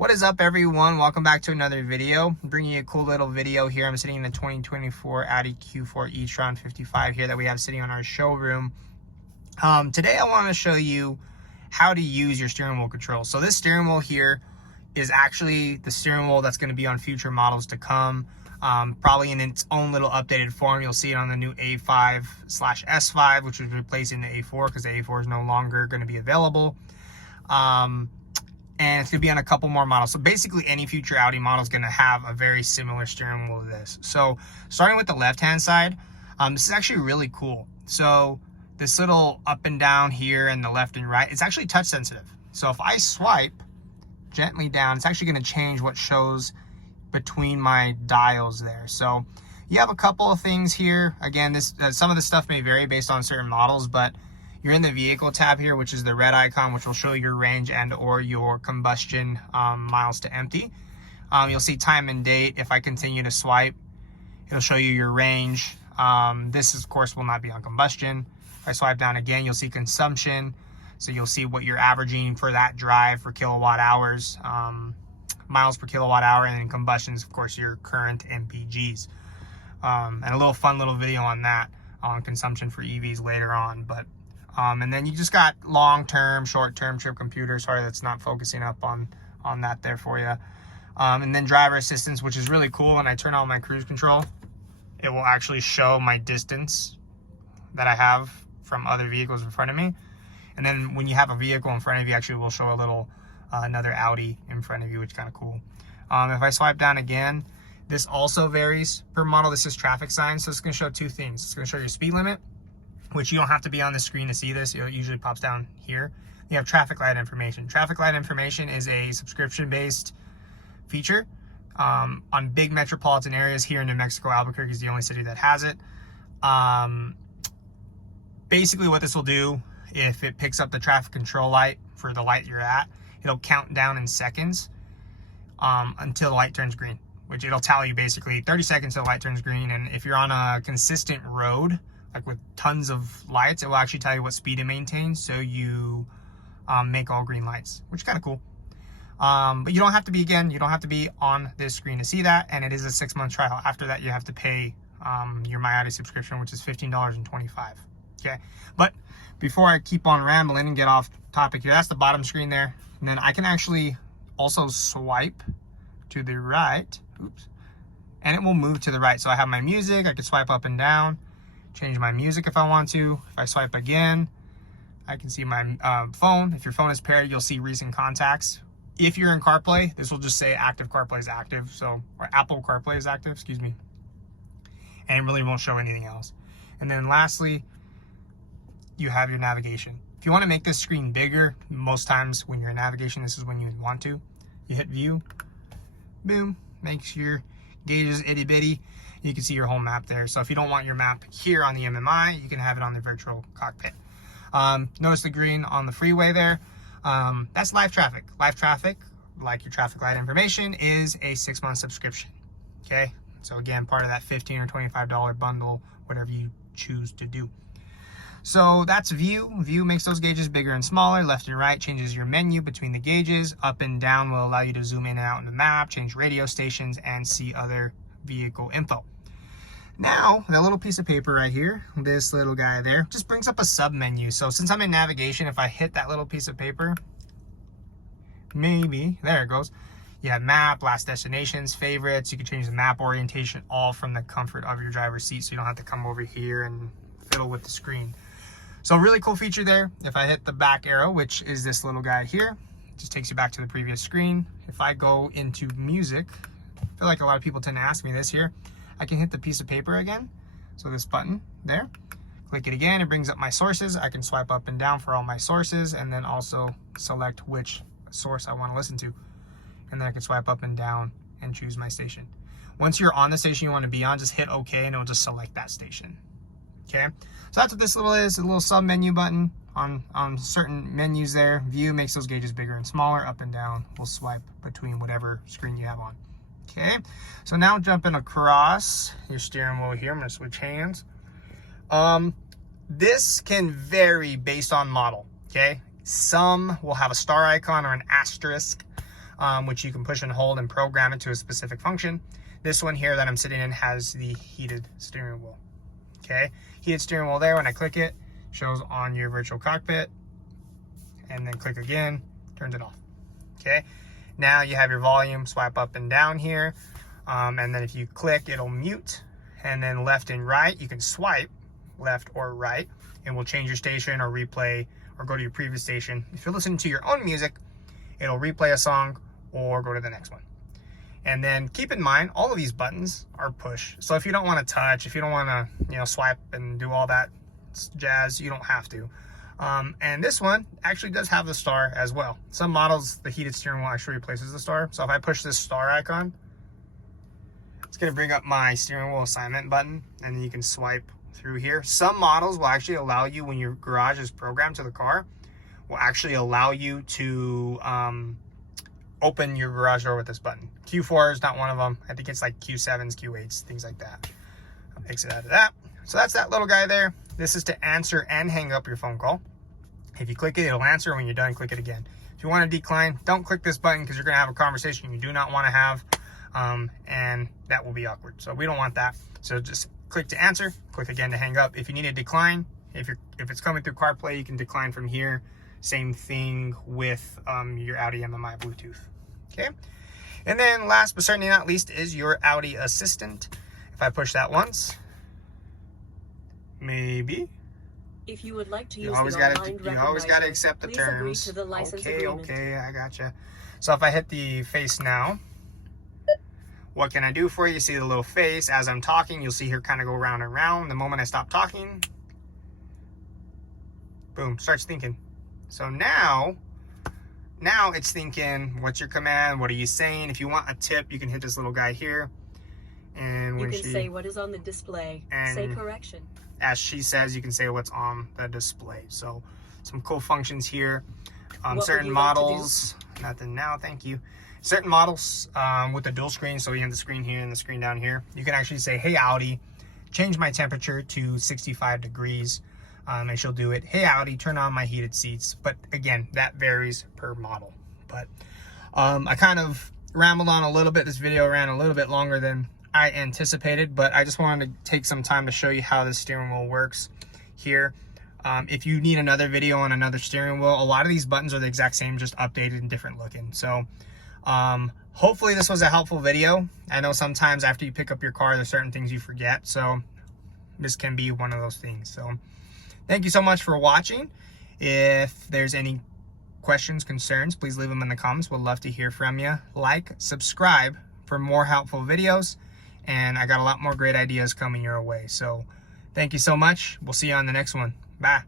What is up, everyone? Welcome back to another video. I'm bringing you a cool little video here. I'm sitting in the 2024 Audi Q4 e-tron 55 here that we have sitting on our showroom. Today I want to show you how to use your steering wheel control. So this steering wheel here is actually the steering wheel that's going to be on future models to come. Probably in its own little updated form. You'll see it on the new A5/S5, which is replacing the A4 because the A4 is no longer going to be available. And it's going to be on a couple more models. So basically any future Audi model is going to have a very similar steering wheel to this. So starting with the left-hand side, this is actually really cool. So this little up and down here and the left and right, it's actually touch sensitive. So if I swipe gently down, it's actually going to change what shows between my dials there. So you have a couple of things here. Again, this some of the stuff may vary based on certain models, but you're in the vehicle tab here, which is the red icon, which will show your range and or your combustion miles to empty. You'll see time and date. If I continue to swipe, it'll show you your range. This, of course, will not be on combustion. If I swipe down again, you'll see consumption. So you'll see what you're averaging for that drive for kilowatt hours, miles per kilowatt hour, and then combustions, of course, your current MPGs. And a little fun little video on that, on consumption for EVs later on. But and then you just got long-term, short-term trip computer. Sorry, that's not focusing up on that there for you. And then driver assistance, which is really cool. When I turn on my cruise control, it will actually show my distance that I have from other vehicles in front of me. And then when you have a vehicle in front of you, actually will show a little another Audi in front of you, which is kind of cool. If I swipe down again, this also varies per model. This is traffic signs, so it's going to show two things. It's going to show your speed limit, which you don't have to be on the screen to see this. It usually pops down here. You have traffic light information. Traffic light information is a subscription-based feature on big metropolitan areas. Here in New Mexico, Albuquerque is the only city that has it. Basically what this will do, if it picks up the traffic control light for the light you're at, it'll count down in seconds until the light turns green, which it'll tell you basically 30 seconds till the light turns green. And if you're on a consistent road, like with tons of lights, it will actually tell you what speed to maintain, so you make all green lights, which is kind of cool. But you don't have to be, again, you don't have to be on this screen to see that, and it is a 6-month trial. After that, you have to pay your My Audi subscription, which is $15.25. Okay, but before I keep on rambling and get off topic here, that's the bottom screen there. And then I can actually also swipe to the right, oops, and it will move to the right. So I have my music, I can swipe up and down, change my music if I want to. If I swipe again, I can see my phone. If your phone is paired, you'll see recent contacts. If you're in CarPlay, this will just say active CarPlay is active, so, or Apple CarPlay is active, excuse me. And it really won't show anything else. And then lastly, you have your navigation. If you want to make this screen bigger, most times when you're in navigation, this is when you would want to. You hit view, boom, makes your gauges itty bitty. You can see your whole map there. So if you don't want your map here on the MMI, you can have it on the virtual cockpit. Notice the green on the freeway there. That's live traffic. Live traffic, like your traffic light information, is a 6-month subscription. Okay, so again, part of that $15 or $25 bundle, whatever you choose to do. So that's view. View makes those gauges bigger and smaller. Left and right changes your menu between the gauges. Up and down will allow you to zoom in and out in the map, change radio stations, and see other vehicle info. Now, that little piece of paper right here, this little guy there, just brings up a sub menu. So since I'm in navigation, if I hit that little piece of paper, maybe, there it goes. You have map, last destinations, favorites. You can change the map orientation all from the comfort of your driver's seat, so you don't have to come over here and fiddle with the screen. So really cool feature there. If I hit the back arrow, which is this little guy here, it just takes you back to the previous screen. If I go into music, I feel like a lot of people tend to ask me this here, I can hit the piece of paper again. So this button there, click it again, it brings up my sources. I can swipe up and down for all my sources, and then also select which source I want to listen to. And then I can swipe up and down and choose my station. Once you're on the station you want to be on, just hit OK and it'll just select that station. Okay, so that's what this little is, a little sub menu button on certain menus there. View makes those gauges bigger and smaller. Up and down will swipe between whatever screen you have on. Okay, so now jumping across your steering wheel here, I'm going to switch hands. This can vary based on model. Okay, some will have a star icon or an asterisk. which you can push and hold and program it to a specific function. This one here that I'm sitting in has the heated steering wheel. Okay, heated steering wheel there. When I click it, shows on your virtual cockpit, and then click again, turns it off. Okay, now you have your volume, swipe up and down here, and then if you click, it'll mute, and then left and right, you can swipe left or right, and we'll change your station or replay or go to your previous station. If you're listening to your own music, it'll replay a song or go to the next one. And then keep in mind, all of these buttons are push. So if you don't want to touch, if you don't want to, swipe and do all that jazz, you don't have to. And this one actually does have the star as well. Some models, the heated steering wheel actually replaces the star. So if I push this star icon, it's going to bring up my steering wheel assignment button, and then you can swipe through here. Some models will actually allow you, when your garage is programmed to the car, will actually allow you to open your garage door with this button. Q4 is not one of them. I think it's like Q7s, Q8s, things like that. I'll exit out of that. So that's that little guy there. This is to answer and hang up your phone call. If you click it, it'll answer. When you're done, click it again. If you want to decline, don't click this button, because you're going to have a conversation you do not want to have, and that will be awkward. So we don't want that. So just click to answer, click again to hang up. If you need to decline, if it's coming through CarPlay, you can decline from here. Same thing with your Audi MMI Bluetooth. Okay, and then last but certainly not least is your Audi Assistant. If I push that once, maybe. If you would like to use you always got to accept the terms. To the license okay, agreement. okay, I gotcha. So if I hit the face now, what can I do for you? You see the little face as I'm talking. You'll see here kind of go round and round. The moment I stop talking, boom, starts thinking. So now it's thinking, what's your command? What are you saying? If you want a tip, you can hit this little guy here. And when you can say what is on the display. Say correction. As she says, you can say what's on the display. So some cool functions here. Certain models, nothing now, thank you. Certain models with the dual screen, so you have the screen here and the screen down here. You can actually say, hey Audi, change my temperature to 65 degrees. And she'll do it. Hey Audi, turn on my heated seats. But again, that varies per model. But I kind of rambled on a little bit. This video ran a little bit longer than I anticipated, but I just wanted to take some time to show you how the steering wheel works here. If you need another video on another steering wheel, a lot of these buttons are the exact same, just updated and different looking. So hopefully this was a helpful video. I know sometimes after you pick up your car, there's certain things you forget. So this can be one of those things. So thank you so much for watching. If there's any questions, concerns, please leave them in the comments. We'd love to hear from you. Like, subscribe for more helpful videos. And I got a lot more great ideas coming your way. So thank you so much. We'll see you on the next one. Bye.